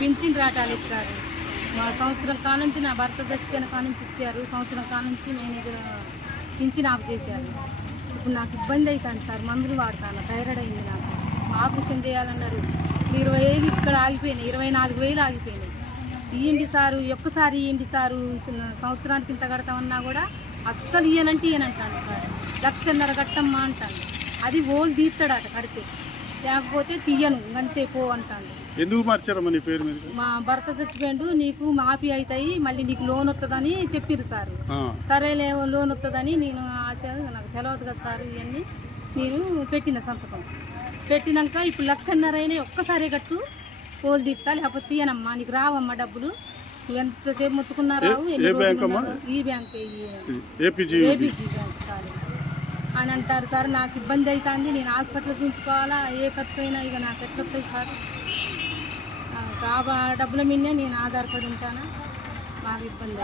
Pension రాటాలు ఇచ్చారు. మా సంవత్సరం కాడ నుంచి నా భర్త చచ్చిపోయిన కాడ నుంచి ఇచ్చారు. సంవత్సరం కాడ నుంచి మేనేజర్ పింఛన్ ఆఫ్ చేశారు. ఇప్పుడు నాకు ఇబ్బంది అవుతుంది సార్, మందులు వాడతాను, థైరాయిడ్ అయింది నాకు, ఆపరేషన్ చేయాలన్నారు. 20,000 ఇక్కడ ఆగిపోయినాయి, 24,000 ఆగిపోయినాయి. ఇవ్వండి సారు, ఒక్కసారి ఇవ్వండి సారు, సంవత్సరానికి ఇంత కడతామన్నా కూడా అస్సలు ఇయ్యనంటే ఇయ్యనంటాను సార్. 1,50,000 కట్టమ్మా అంటాను. అది ఓలు తీస్తాడట కడితే, లేకపోతే తీయను అంతే పో అంటాను. ఎందుకు మార్చారమ్మా నీ పేరు మీద? మా భర్త చచ్చిపోయిండు, నీకు మాఫీ అవుతాయి, మళ్ళీ నీకు లోన్ వస్తుందని చెప్పిర్రు సార్. సరేలే లోన్ వస్తుందని నేను ఆశ, నాకు తెలియదు కదా సార్, ఇవన్నీ నేను పెట్టిన సంతకం. పెట్టినాక ఇప్పుడు 1,50,000 ఒక్కసారే కట్టు, పోలు తీస్తా, లేకపోతే తీయనమ్మా, నీకు రావమ్మా డబ్బులు, నువ్వు ఎంతసేపు మొత్తుకున్నా రావు. ఈ బ్యాంక్, ఏపీజీ బ్యాంక్ సార్ అని అంటారు సార్. నాకు ఇబ్బంది అవుతుంది, నేను హాస్పిటల్ చూసుకోవాలా, ఏ ఖర్చు అయినా ఇక నాకు ఎట్లా వస్తాయి సార్. డబ్బుల మీదే నేను ఆధారపడి ఉంటాను, నాకు ఇబ్బంది.